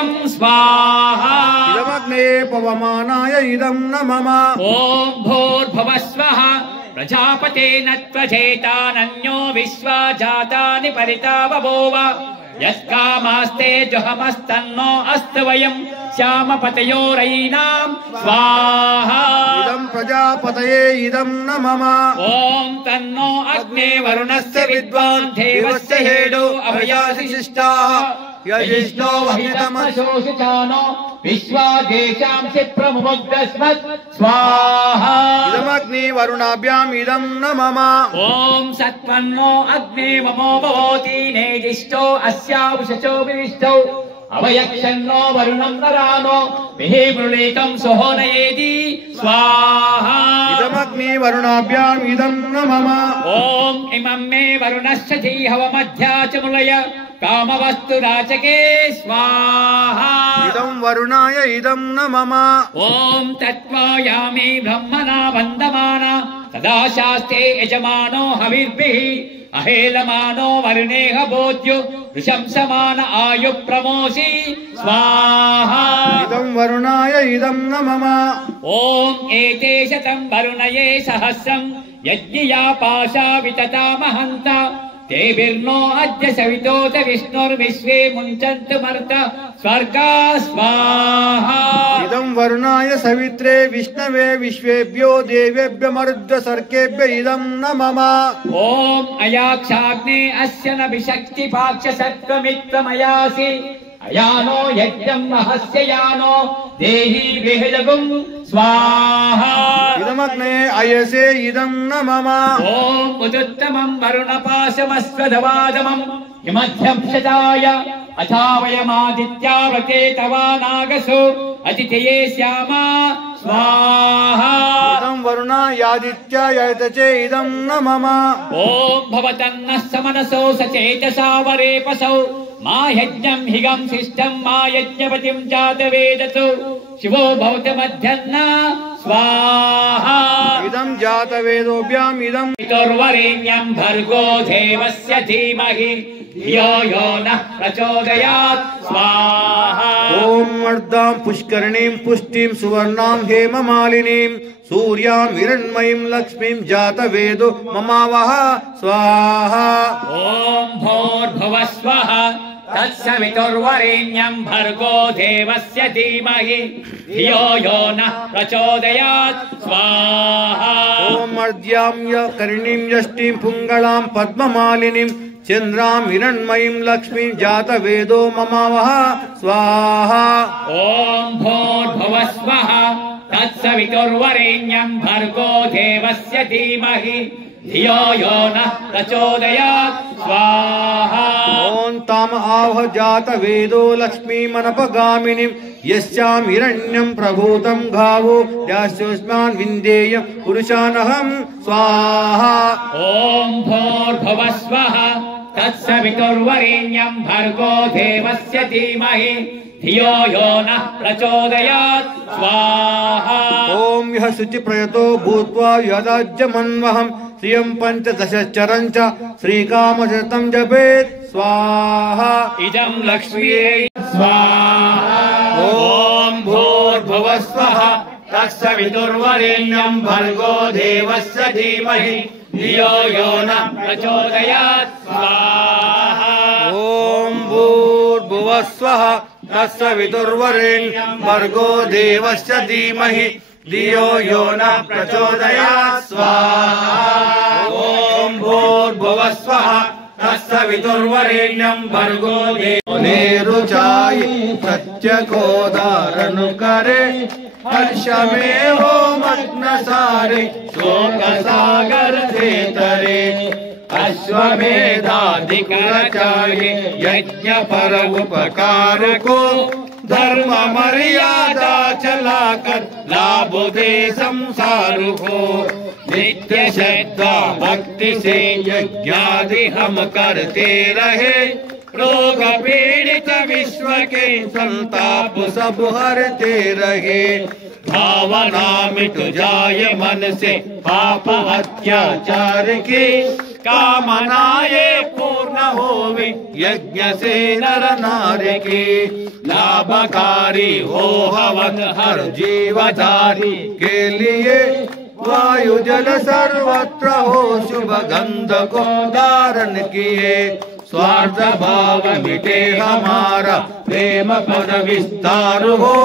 शतं स्वाहा इदमग्ने पवमानाय इदं न मम ओम भूर्भुवः स्वः प्रजापते नत्वजेतानन्यो विश्वा जातानि परिता बभूव यस्कामास्ते जुहमस्तन्नो अस्तु वयं श्यामपतयोरयीनां स्वाहा इदं प्रजापतये इदं न मम ओम तन्नो अग्ने वरुणस्य विद्वान् देवस्य हेडो अभयाशिष्टा यजिष्णो वहितमशोषितानो विश्वादेशां क्षिप्रमुग्धस्मत् स्वाहा इदमग्नि वरुणाभ्याम् इदं न मम ओम सत्वन्नो अग्ने ममो भवति नेजिष्ठो अस्यावशचो विविष्टौ अवयक्षन्नो वरुणं नरानो विहिमृळीकं सोहनयेति स्वाहा इदमग्नि वरुणाभ्याम् इदं न मम ओम इमं मे वरुणस्य धीहवमध्या च मुलय कामवस्तु राचके स्वाहा इदं वरुणाय इदं न मम ओम तत्त्वायामि ब्रह्मणा वन्दमाना सदा शास्ते यजमानो हविर्भिः अहेलमानो वरुणेह बोध्यो ऋशंसमान आयु प्रमोषि स्वाहा इदं वरुणाय इदं न मम ओम एते शतं वरुणये सहस्रं यज्ञया पाशा वितता महन्त तेभिर्नो अद्य सवितोत विष्णुर्विश्वे मुञ्चन्तु मर्त स्वर्गा स्वाहा इदं वरुणाय सवित्रे विष्णवे विश्वेभ्यो देवेभ्य मरुद्व सर्केभ्य इदं न मम ओम अयाक्षाग्ने अस्य न विशक्ति पाक्ष सत्त्वमित्वमयासि अयानो यज्ञं महस्य यानो देहि विहजगुं स्वाहा इदमग्ने अयसे इदं न मम ओम उदुत्तमं वरुणपाशमस्वधवादमं हिमध्यक्षताय अथा वयमादित्याव्रते तवानागसु अतिथये स्यामा स्वाहा इदं वरुणायादित्यायतचे इदं न मम ओम भवतन्नः समनसो सचेतसा वरेपसौ मा यज्ञं हिगं शिष्टं मा यज्ञपतिं जातवेदसु शिवो भवतमध्यन्न स्वाहा इदं जातवेदोभ्याम् इदं पितुर्वरेण्यं भर्गो देवस्य धीमहि धियो यो नः प्रचोदयात् स्वाहा ओम अर्धां पुष्करणीं पुष्टिं सुवर्णां हेममालिनीं सूर्यां हिरण्मयीं लक्ष्मीं जातवेदो ममावह स्वाहा ओम भूर्भुवः स्वः तत्सवितुर्वरेण्यं भर्गो देवस्य धीमहि धियो यो नः प्रचोदयात् स्वाहा ओम अर्ध्यां करणीं यष्टिं पुंगलां पद्ममालिनीं चंद्रां हिरण्मयीं लक्ष्मीं जातवेदो ममावह स्वाहा ओम भूर्भुवः स्वः तत्सवितुर्वरेण्यं भर्गो देवस्य धीमहि धियो यो नः प्रचोदयात् स्वाहा ओम ताम आवह जातवेदो लक्ष्मीमनपगामिनीं यस्यां हिरण्यं प्रभूतं गावो यास्योस्मान् विन्देयं पुरुषानहं स्वाहा ओम भूर्भुवः स्वः तत्सवितुर्वरेण्यं भर्गो देवस्य धीमहि धियो यो नः प्रचोदयात् स्वाहा ओम यः शुचि प्रयतो भूत्वा यदाज्यमन्वहं श्रियं पंचदशचरं च श्रीकामशतं जपेत् स्वाहा इदं लक्ष्म्यै स्वाहा ओम भूर्भुवः स्वः तत्सवितुर्वरेण्यं भर्गो देवस्य धीमहि धियो यो नः प्रचोदयात् स्वाहा ओम भूर्भुवः स्वः तत्सवितुर्वरेण्यं भर्गो देवस्य धीमहि धियो यो नः प्रचोदयात् स्वाहा ओम भूर्भुवः स्वः तत्सवितुर्वरेण्यं भर्गो देवो नेरुचाई सत्य को धारण करे हर्ष में हो मग्न सारे शोक सागर से तरे अश्वमेधाधिक चाहिए यज्ञ पर उपकार को धर्म मर्यादा चलाकर लाभ दे संसार को नित्य श्रद्धा भक्ति से यज्ञादि हम करते रहे रोग पीड़ित विश्व के संताप सब हरते रहे भावना मिट जाए मन से पाप अत्याचार की कामना ये पूर्ण होवे यज्ञ से नर नारी की। लाभकारी हो हवन हर जीवधारी के लिए वायु जल सर्वत्र हो शुभ गंध को धारण किए। स्वार्थ भाव मिटे हमारा प्रेम पद विस्तार हो।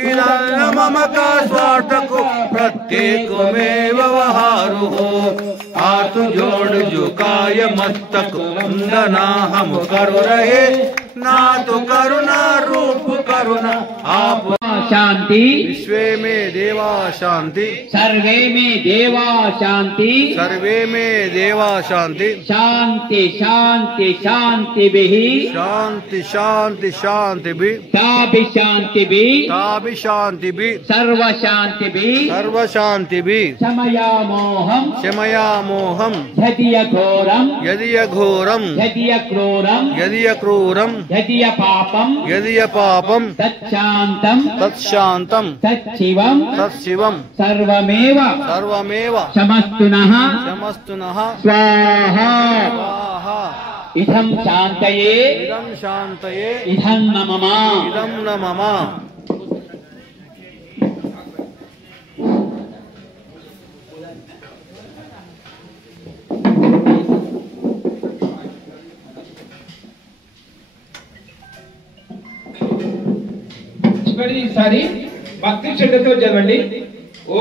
इधर मम का स्वार्थ को प्रत्येक में व्यवहार हो। हाथ जोड़ झुकाय मस्तक वंदना हम कर रहे। ना तो करुणा रूप करुणा आप शांति विश्वे में देवा शांति सर्वे में देवा शांति सर्वे में देवा शांति शांति शांति शांति भी शांति शांति शांति भी ताभि शांति भी ताभि शांति भी सर्व शांति भी सर्व शांति भी क्षमया मोहम क्षमया मोहम यदि घोरम यदि घोरम यदि क्रूरम यदि क्रूरम यदि पापम यदि पापम तत्शांतम तत्शांतम तत्शिवम तत्शिवम सर्वमेव सर्वमेव क्षमस्तुनः क्षमस्तुनः स्वाहा स्वाहा। इदं शान्तये इदं शान्तये इदं न मम इदं न मम। ఈసారి భక్తి శ్రద్ధతో చదవండి. ఓ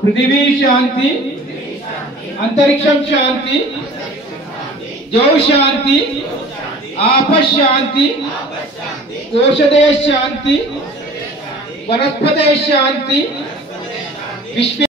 పృథివీ శాంతి, అంతరిక్షం శాంతి, జౌ శాంతి, ఆప శాంతి, ఓషధయ శాంతి, వనస్పతయ శాంతి, విశ్వ